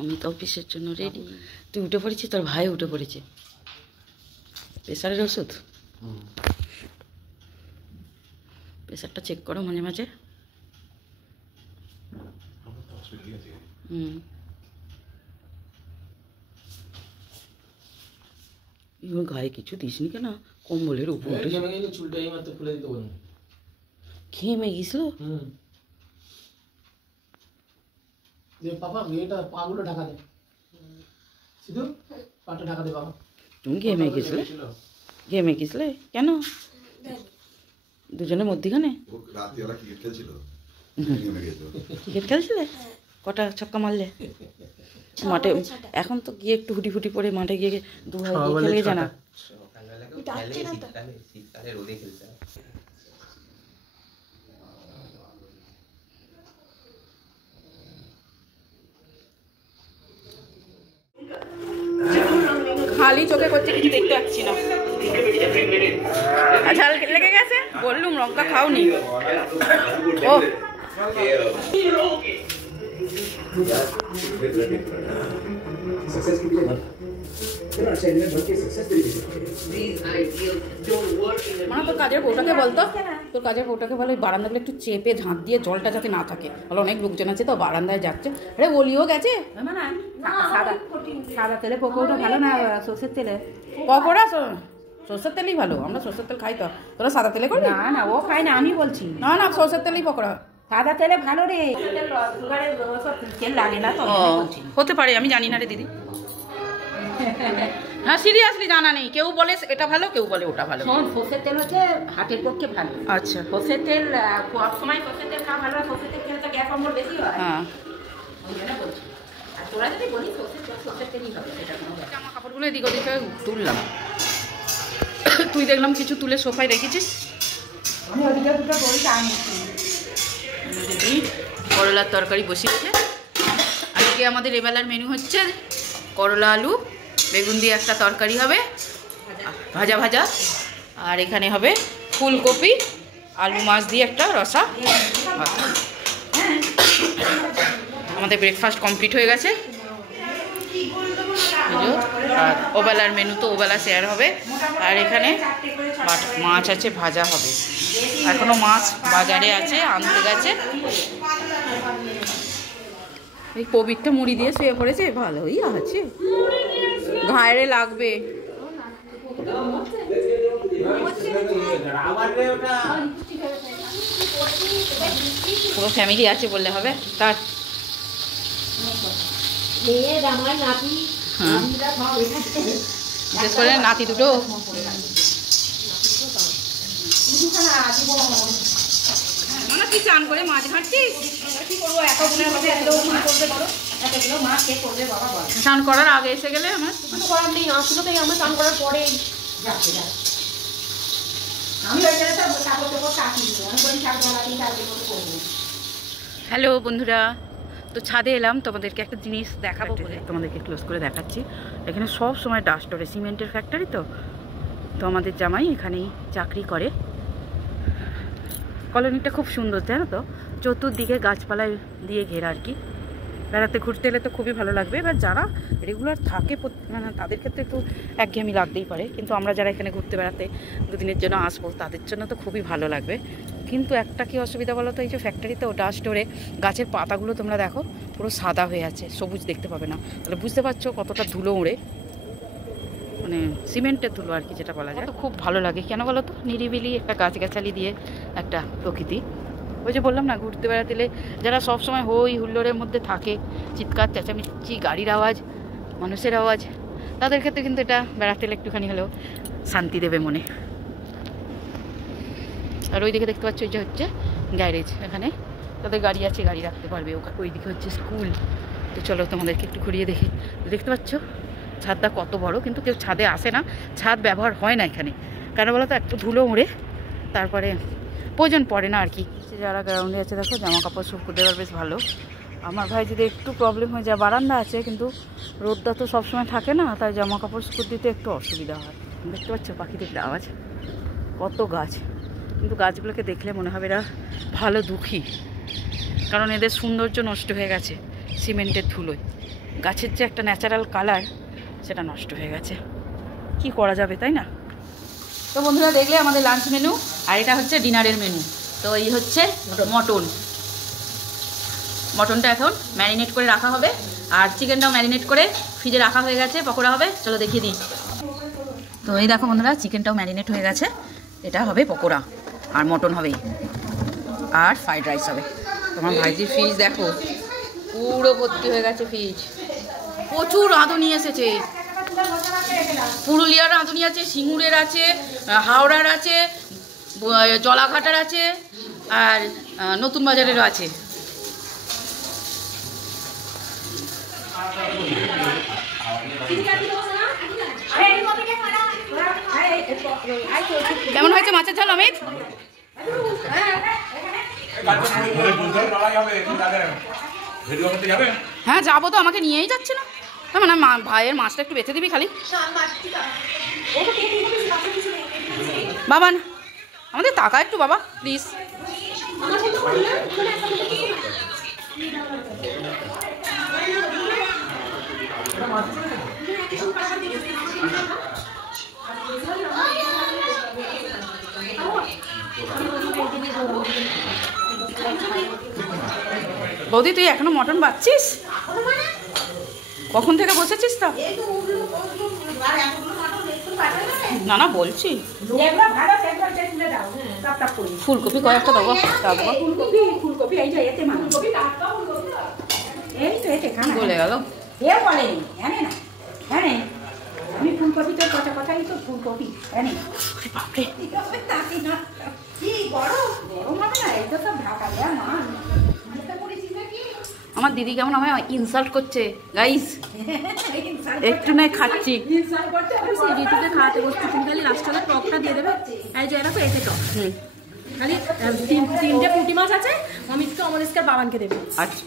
অমিত অফিসের জন্য রেডি। তুই উঠে পড়েছিস, তোর ভাই উঠে পড়েছে। প্রেশারের ওষুধ, প্রেশারটা চেক করো মাঝে মাঝে। গায়ে কিছু দিসনি কেন? কম্বলের উপর ঘেমে গেছিল। তুমি ঘেমে গেছিলে? ঘেমে গেছিলে কেন? দুজনের মধ্যিখানে ক্রিকেট খেলছিলে? কটা ছক্কা মারলে মাঠে? এখন তো গিয়ে একটু হুটি ফুটি পরে মাঠে গিয়ে দু ভাই গিয়ে খেলে জানা। খালি চোখে করছে, কিছু দেখতে পাচ্ছি না। ঝাল লেগে গেছে বললুম, লঙ্কা খাওনি? ও মানে তোর কাজের বউটাকে বলতো, তোর কাজের বউটাকে বলো বারান্দাগুলো একটু চেপে ঝাঁট দিয়ে জলটা যাতে না থাকে। বলো অনেক লোকজন আছে তো বারান্দায় যাচ্ছে। আরে বলিও গেছে সাদা তেলে পকোড়া ভালো না সর্ষের তেলে? পকোড়া সর্ষের তেলই ভালো, আমরা সর্ষের তেল খাই তো। তোরা সাদা তেলে করবি? না না, ও খাই না, আমি বলছি। না না, সর্ষের তেলেই পকোড়া। সাদা তেলে ভালো রে, তেল লাগে না তো। হতে পারে, আমি জানি না রে দিদি। হ্যাঁ সিরিয়াসলি জানা নেই। কেউ বলে এটা ভালো, কেউ বলে ওটা ভালো। সর্ষের তেল হচ্ছে হার্টের পক্ষে ভালো। আচ্ছা, সর্ষের তেল সব সময় সর্ষের তেল খাওয়া ভালো। সর্ষের তেল খেলে তো গ্যাস অম্বল বেশি হয়। হ্যাঁ, ওই জন্য বলছি। আর তোরা যদি বলি সর্ষের তেলই হবে, সেটা কোনো ব্যাপার। জামা কাপড়গুলো এদিক ওদিক তুললাম। তুই দেখলাম কিছু তুলে সোফায় রেখেছিস। আমি ওদিকে দুটো বড়ি আনিয়েছি। দিদি করলার তরকারি বসিয়েছে। আজকে আমাদের এবেলার মেনু হচ্ছে করলা আলু বেগুন দিয়ে একটা তরকারি হবে, ভাজা ভাজা। আর এখানে হবে ফুলকপি আলু মাছ দিয়ে একটা রসা। আমাদের ব্রেকফাস্ট কমপ্লিট হয়ে গেছে। আর ওবেলার মেনু তো ওবেলা শেয়ার হবে। আর এখানে মাছ আছে, ভাজা হবে। এখনো মাছ বাজারে আছে, আনতে গেছে। এই পবিত্র মুড়ি দিয়ে শুয়ে পড়েছে, ভালোই আছে, ঘাড়ে লাগবে। পুরো ফ্যামিলি আছে বললে হবে তার। বিশেষ করে নাতি দুটো। কি চান করে মাছ ঘাটছিস? কি করবো, স্নান করার আগে এসে গেলে আমার করার নেই, আসলো তাই আমার স্নান করার পরে। হ্যালো বন্ধুরা, তো ছাদে এলাম তোমাদেরকে একটা জিনিস দেখাবো বলে। তোমাদেরকে ক্লোজ করে দেখাচ্ছি। এখানে সব সময় ডাস্ট ওঠে, সিমেন্টের ফ্যাক্টরি তো। তো আমাদের জামাই এখানেই চাকরি করে। কলোনিটা খুব সুন্দর জানো তো, চতুর্দিকে গাছপালায় দিয়ে ঘেরা আর কি। বেড়াতে ঘুরতে এলে তো খুবই ভালো লাগবে। এবার যারা রেগুলার থাকে মানে তাদের ক্ষেত্রে একটু একঘেয়েমি লাগতেই পারে, কিন্তু আমরা যারা এখানে ঘুরতে বেড়াতে দুদিনের জন্য আসবো তাদের জন্য তো খুবই ভালো লাগবে। কিন্তু একটা কি অসুবিধা বলো তো, এই যে ফ্যাক্টরিতে ডাস্ট ওরে গাছের পাতাগুলো তোমরা দেখো পুরো সাদা হয়ে আছে, সবুজ দেখতে পাবে না। তাহলে বুঝতে পারছো কতটা ধুলো উড়ে, মানে সিমেন্টের ধুলো আর কি যেটা বলা যায়। তো খুব ভালো লাগে কেন বলো তো, নিরিবিলি একটা গাছগাছালি দিয়ে একটা প্রকৃতি। ওই যে বললাম না, ঘুরতে বেড়াতে এলে যারা সবসময় হই হুল্লোড়ের মধ্যে থাকে, চিৎকার চেঁচামেচি, গাড়ির আওয়াজ, মানুষের আওয়াজ, তাদের ক্ষেত্রে কিন্তু এটা বেড়াতে এলে একটুখানি হলেও শান্তি দেবে মনে। আর ওইদিকে দেখতে পাচ্ছ, ওই যে হচ্ছে গ্যারেজ। এখানে তাদের গাড়ি আছে, গাড়ি রাখতে পারবে। ওইদিকে হচ্ছে স্কুল। তো চলো তোমাদেরকে একটু ঘুরিয়ে দেখি। দেখতে পাচ্ছ ছাদটা কত বড়, কিন্তু কেউ ছাদে আসে না, ছাদ ব্যবহার হয় না এখানে। কেন বলো তো, একটু ধুলো উড়ে, তারপরে প্রয়োজন পড়ে না আর কি। যারা গ্রাউন্ডে আছে দেখো জামা কাপড় শুকো দেওয়ার বেশ ভালো। আমার ভাই যদি একটু প্রবলেম হয়ে যায়, বারান্দা আছে কিন্তু রোদটা তো সবসময় থাকে না, তাই জামা কাপড় শুকো দিতে একটু অসুবিধা হয়। দেখতে পাচ্ছ পাখিদের আওয়াজ, কত গাছ। কিন্তু গাছগুলোকে দেখলে মনে হবে এরা ভালো দুঃখী, কারণ এদের সৌন্দর্য নষ্ট হয়ে গেছে সিমেন্টের ধুলোয়। গাছের যে একটা ন্যাচারাল কালার সেটা নষ্ট হয়ে গেছে। কি করা যাবে, তাই না? তো বন্ধুরা দেখলে আমাদের লাঞ্চ মেনু, আর এটা হচ্ছে ডিনারের মেনু। তো এই হচ্ছে মটনটা এখন ম্যারিনেট করে রাখা হবে, আর চিকেনটাও ম্যারিনেট করে ফ্রিজে রাখা হয়ে গেছে, পকোড়া হবে। চলো দেখিয়ে দিই। তো এই দেখো বন্ধুরা, চিকেনটাও ম্যারিনেট হয়ে গেছে, এটা হবে পকোড়া, আর মটন হবে, আর ফ্রাইড রাইস হবে। তোমার ভাইজির ফ্রিজ দেখো পুরো ভর্তি হয়ে গেছে ফ্রিজ, প্রচুর রাঁধুনি এসেছে। পুরুলিয়ার রাঁধুনি আছে, সিঙ্গুরের আছে, হাওড়ার আছে, জলাঘাটার আছে, আর নতুন বাজারেরও আছে। কেমন হয়েছে মাছের ঝাল অমিত? হ্যাঁ যাবো তো, আমাকে নিয়েই যাচ্ছে না। হ্যাঁ মানে ভাইয়ের মাছটা একটু বেঁচে দিবি খালি। বাবা আমাদের টাকা একটু বাবা প্লিজ। বৌদি তুই এখনো মটন বাচ্ছিস? কখন থেকে বসেছিস? তো না না বলছি, ফুলকপি কয়েকটা দেবো। বলে গেল আমি ফুলকপি তো কথা কথাই তো ফুলকপি আমার দিদি কেমন আমায় ইনসাল্ট করছে গাইস, একটু নয় খাচ্ছি। ঋতুকে খাওয়াতে বসছি, তুমি খালি লাস্টে টকটা দিয়ে দেবে। এই যে দেখো এতে টক, খালি তিনটে পুঁটি মাছ আছে, অমিতকে অমরেশকে বাবানকে দেবে। আচ্ছা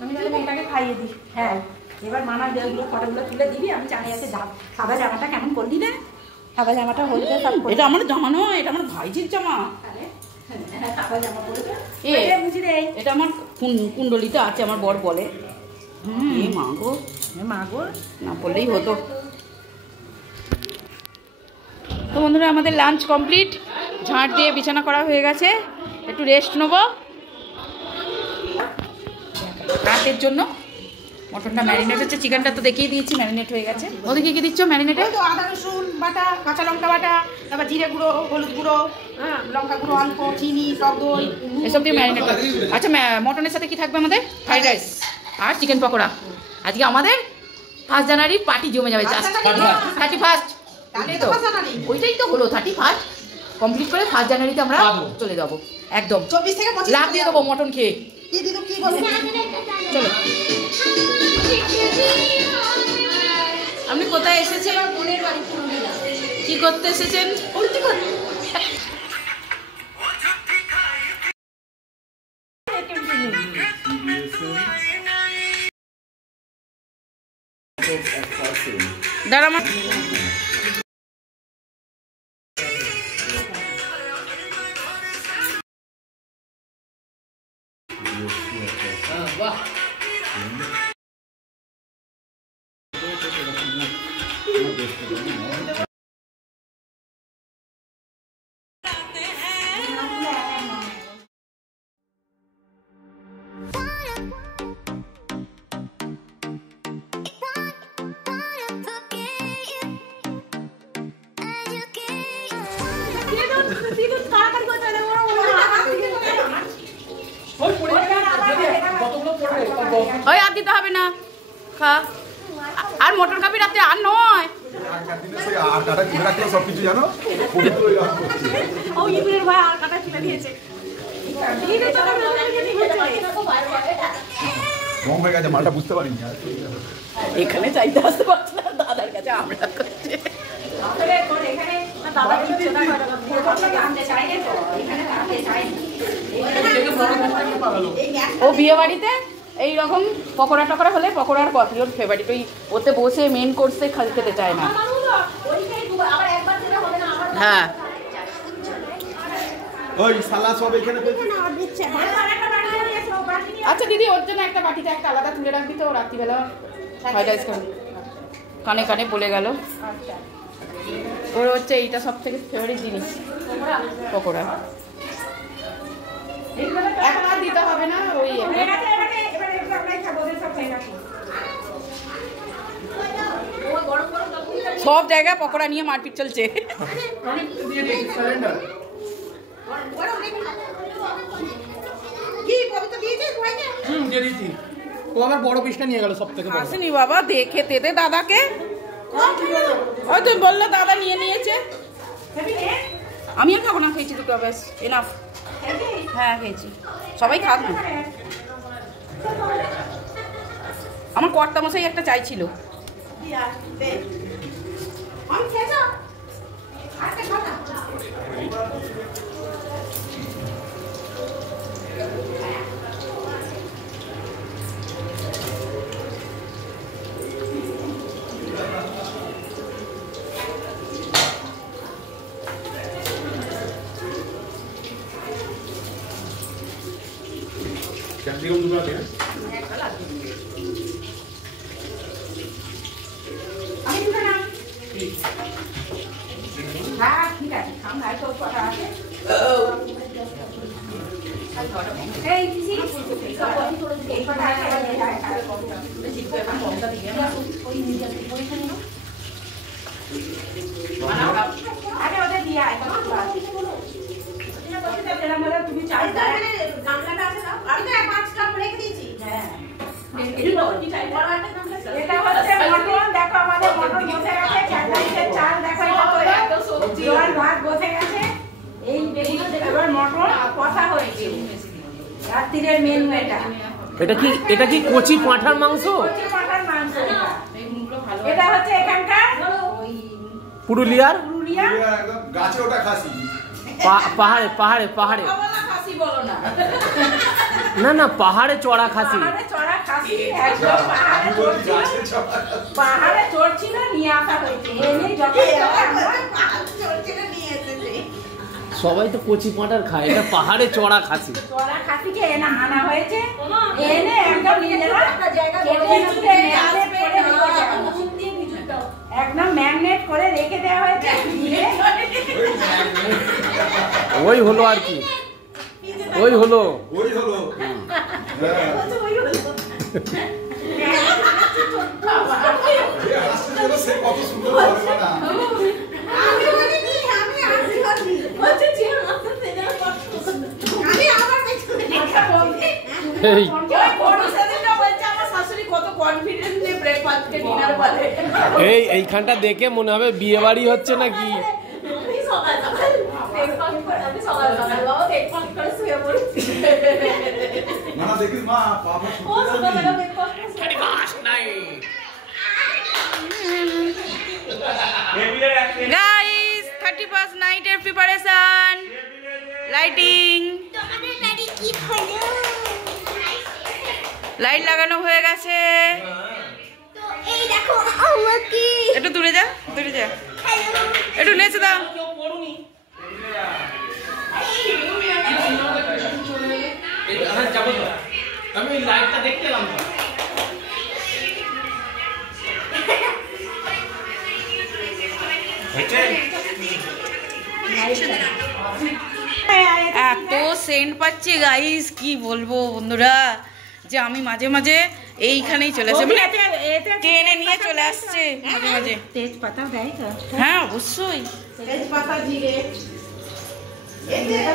আমি তাহলে মেয়েটাকে খাইয়ে দিই। হ্যাঁ এবার মানার দেহগুলো ফটোগুলো তুলে দিবি। আমি জানি আছে সাদা জামাটা কেমন করলি না, সাদা জামাটা হলুদ। এটা আমার জামা নয়, এটা আমার ভাইজির জামা। এটা আমার কুণ্ডলিতে আছে, আমার বর বলে। মাগো মাগো না বললেই হতো। তো বন্ধুরা আমাদের লাঞ্চ কমপ্লিট, ঝাঁট দিয়ে বিছানা করা হয়ে গেছে, একটু রেস্ট নেবো রাতের জন্য। মটনটা ম্যারিনেট হচ্ছে, চিকেনটা তো দেখিয়ে দিয়েছি ম্যারিনেট হয়ে গেছে। ওদের কি কি দিচ্ছ ম্যারিনেটে? আদা রসুন বাটা, কাঁচা লঙ্কা বাটা, তারপর জিরে গুঁড়ো, হলুদ গুঁড়ো, হ্যাঁ লঙ্কা গুঁড়ো অল্প, চিনি, টক দই, এসব দিয়ে ম্যারিনেট। আচ্ছা মটনের সাথে কি থাকবে আমাদের? ফ্রাইড রাইস আর চিকেন পকোড়া। আজকে আমাদের 1 জানুয়ারি পার্টি জমে যাবে। জাস্ট 31 তো ওইটাই তো হলো, 31 কমপ্লিট করে 1 জানুয়ারিতে আমরা চলে যাবো একদম। 24 থেকে 25 লাভ দিয়ে দেবো মটন খেয়ে। চলো আপনি কোথায় এসেছেন? কি করতে এসেছেন? দাঁড়া বাহ ওই আর দিতে হবে না, খা। আর মটন খাবি রাতে? আর নয় মালটা বুঝতে পারিনি এখানে চাইতে আসতে পারছি না, দাদার কাছে আমরা করছি। ও বিয়ে বাড়িতে এইরকম পকোড়া টকোড়া হলে পকোড়ার কফি ওর ফেভারিট, ওই ওতে বসে মেন কোর্সে খেতে চায় না। হ্যাঁ ওই সালা সব এখানে আচ্ছা দিদি ওর জন্য একটা বাটিতে একটা আলাদা তুলে রাখবি তো, রাত্রিবেলা ফ্রাইড রাইস খাবে, কানে কানে বলে গেল। ওর হচ্ছে এইটা সব থেকে ফেভারিট জিনিস, পকোড়া। এখন আর দিতে হবে না, ওই সব জায়গায় পকোড়া নিয়ে মারপিট চলছে। ও আমার বড় পিসটা নিয়ে গেল সব থেকে। আসেনি বাবা, দেখে তেতে দাদাকে ওই তুই বললো দাদা নিয়ে নিয়েছে। আমি আর খাবো না, খেয়েছি দুটো, বেশ এনাফ। হ্যাঁ খেয়েছি, সবাই খাক না। আমার কর্তা মশাই একটা চাইছিল। कैप्सिकम दूसरा दे। হ্যাঁ ঠিক আছে, খাই তো কথা আছে। আরে ওদের দিয়ে আয়, তুমি চাই গামলাটা আছে না? আমি তো 5 কাপ রেখে দিয়েছি। হ্যাঁ এটা হচ্ছে মটন। দেখো আমাদের মটন বসে গেছে, চাল দেখো, এটা তো সবজি আর ভাত বসে গেছে। এই এবার মটন কষা হয়েছে, রাত্রির মেনু এটা। এটা কি কচি পাঁঠার মাংস? কচি পাঁঠার মাংস এটা হচ্ছে এখানকার পুরুলিয়ার একদম গাছে ওটা খাসি। পাহাড়ে পাহাড়ে পাহাড়ে খাসি বলো না, না না পাহাড়ে চড়া খাসি। চড়া খাসি একদম পাহাড়ে চড়ছিল, নিয়ে আসা হয়েছে। এনে সবাই তো কচি পাঁঠার খায়, এটা পাহাড়ে চড়া খাসি। চড়া খাসিকে এনে আনা হয়েছে, এনে একদম নিজেরা একদম ম্যাগনেট করে রেখে দেওয়া হয়েছে। ওই হলো আর কি, ওই হলো কত সুন্দর এইখানটা দেখে মনে হবে বিয়ে বাড়ি হচ্ছে নাকি। Guys, 31st night এর প্রিপারেশন, লাইটিং, লাইট লাগানো হয়ে গেছে। এই দেখো আমাকে একটু দূরে যা, দূরে যা, একটু নেচে দাও। আমি লাইটটা দেখতে এলাম। এত সেন্ট পাচ্ছি গাইস, কি বলবো বন্ধুরা, যে আমি মাঝে মাঝে এইখানেই চলে আসে, মানে টেনে নিয়ে চলে আসছে মাঝে মাঝে। তেজপাতা দেয় তো? হ্যাঁ অবশ্যই, তেজপাতা জিরে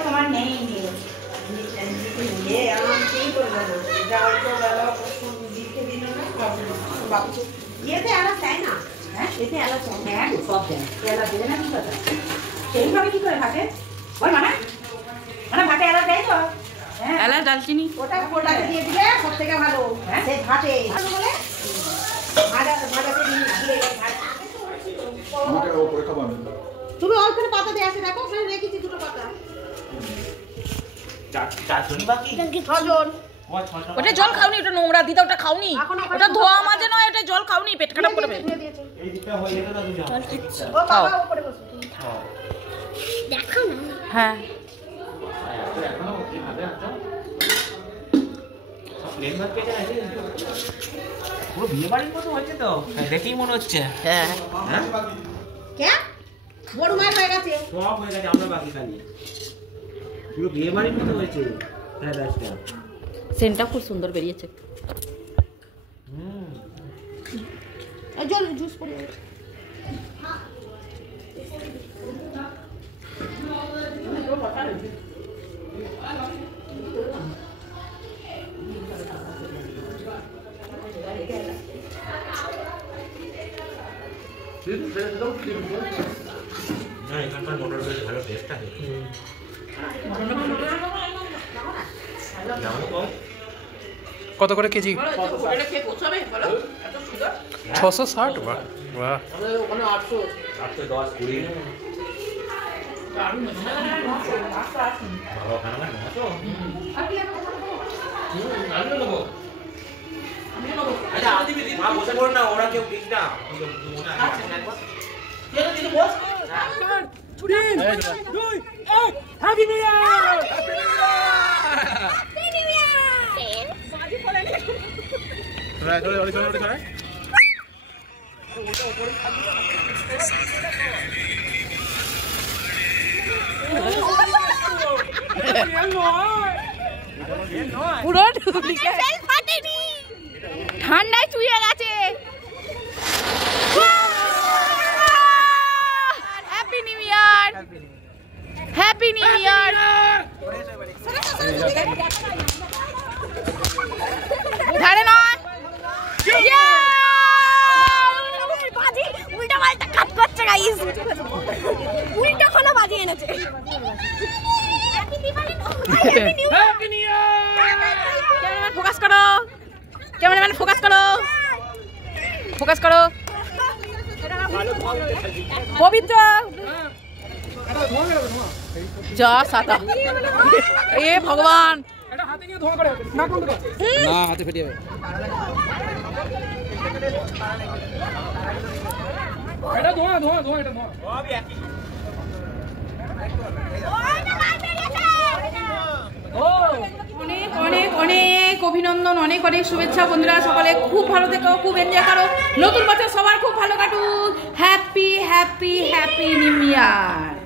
তোমার নেই। সেইভাবে কি করে ভাতে ওই মানে ভাতে এলাচ দেয় তো? এলাচ দালচিনি ওটা গোটাতে দিয়ে দিলে সব থেকে ভালো। সেই ভাতে বলে তুমি অল্প করে পাতা দিয়ে আসে, দেখো ওখানে রেখেছি 2টো পাতা। ওটা জল খাওনি, ওটা নোংরা দিদা, ওটা খাওনি, ওটা ধোয়া মাঝে নয়, ওটা জল খাওনি, পেট খারাপ করবে। দেখো না হ্যাঁ পুরো বিয়ে বাড়ির মতো হয়েছে তো, দেখেই মনে হচ্ছে। হ্যাঁ কে বড় মায়ের হয়ে গেছে সব হয়ে গেছে, আমরা বাকি খালি। পুরো বিয়ে বাড়ির মতো হয়েছে ফ্রাইড রাইসটা। সেন্টটা খুব সুন্দর বেরিয়েছে। জল জুস পড়ে না, এখানকার মটর বেশ ভালো টেস্ট আছে। কত করে কেজি? 660। বাহ বাহ। ওখানে 800 810 20 বাবা খানা না তো আমি নেবো। আচ্ছা আদি বিধি মা বসে পড় না, ওরা কেউ দিস না। Happy new year. পুরো ঠান্ডায় চুইয়ে গেছে। Happy new year, happy new year. ধারে নয় উল্টা পাল্টা কাট করছে গাইস, উল্টা কোনো বাজি এনেছে। ক্যামেরাম্যান ফোকাস করো, ক্যামেরাম্যান ফোকাস করো, ফোকাস করো। পবিত্র যা সাতা, এ ভগবান। না হাতে ফেটে যাবে। এটা ধোঁয়া ধোঁয়া ধোঁয়া, এটা ধোঁয়া। অনেক অনেক অনেক অভিনন্দন, অনেক অনেক শুভেচ্ছা বন্ধুরা। সকালে খুব ভালো থেকো, খুব এনজয় করো। নতুন বছর সবার খুব ভালো কাটুক। Happy happy happy new year.